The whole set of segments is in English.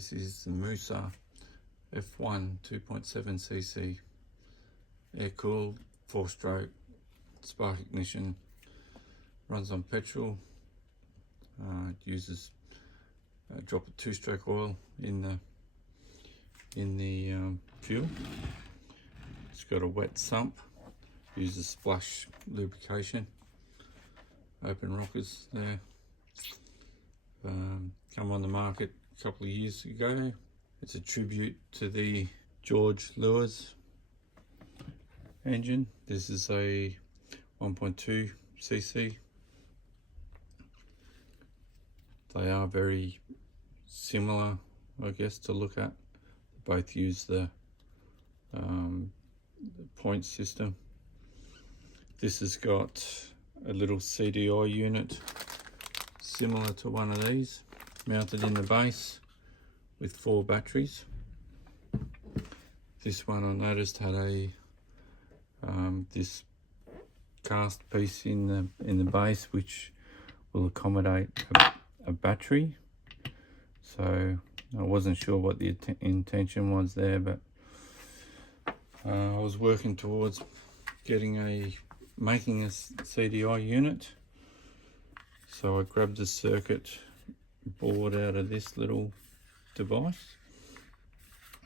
This is the Musa F1 2.7cc air-cooled 4-stroke spark ignition. Runs on petrol. It uses a drop of 2-stroke oil in the fuel. It's got a wet sump. Uses splash lubrication. Open rockers there. Come on the market a couple of years ago. It's a tribute to the George Luhrs engine. This is a 1.2cc. They are very similar, I guess, to look at. Both use the point system. This has got a little CDI unit similar to one of these, mounted in the base with 4 batteries. This one I noticed had a this cast piece in the base which will accommodate a battery. So I wasn't sure what the intention was there, but I was working towards making a CDI unit. So I grabbed the circuit board out of this little device.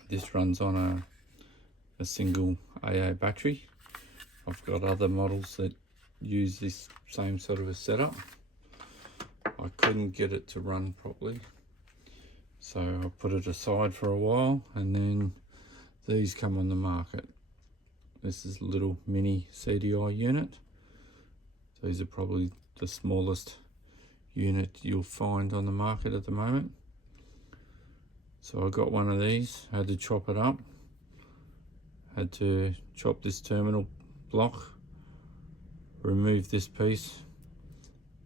This runs on a single AA battery. I've got other models that use this same sort of a setup. I couldn't get it to run properly, so I put it aside for a while, and then these come on the market. This is a little mini CDI unit. These are probably the smallest unit you'll find on the market at the moment. So I got one of these, had to chop it up, had to chop this terminal block, remove this piece.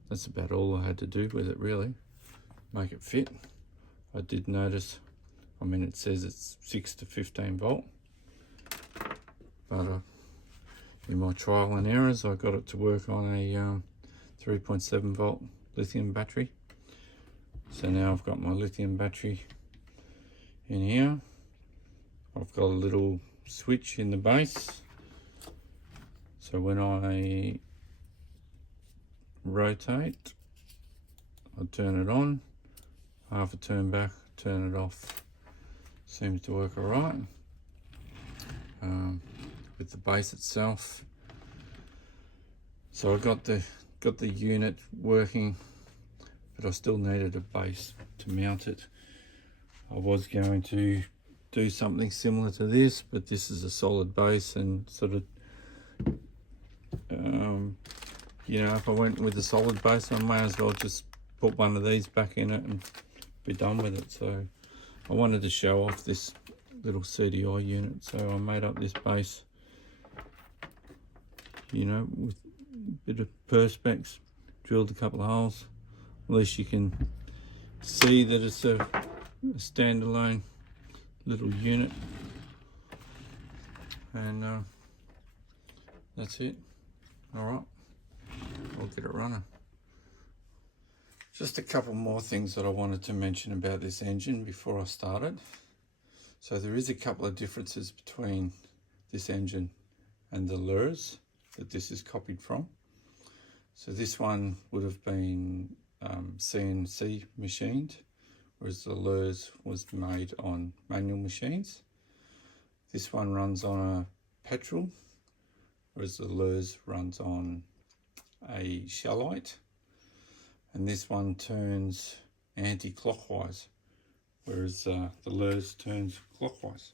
That's about all I had to do with it, really, make it fit. I did notice, I mean, it says it's 6 to 15 volt, but in my trial and errors I got it to work on a 3.7 volt lithium battery. So now I've got my lithium battery in here. I've got a little switch in the base, so when I rotate, I turn it on, half a turn back, turn it off. Seems to work all right. With the base itself, so I got the unit working, but I still needed a base to mount it. I was going to do something similar to this, but this is a solid base, and sort of you know, if I went with a solid base, I may as well just put one of these back in it and be done with it. So I wanted to show off this little CDI unit, so I made up this base, you know, with a bit of perspex, drilled a couple of holes. At least you can see that it's a standalone little unit, and that's it. All right, I'll get it running. Just a couple more things that I wanted to mention about this engine before I started. So there is a couple of differences between this engine and the Luhrs that this is copied from. So this one would have been CNC machined, whereas the Luhrs was made on manual machines. This one runs on a petrol, whereas the Luhrs runs on a shellite. And this one turns anti-clockwise, whereas the Luhrs turns clockwise.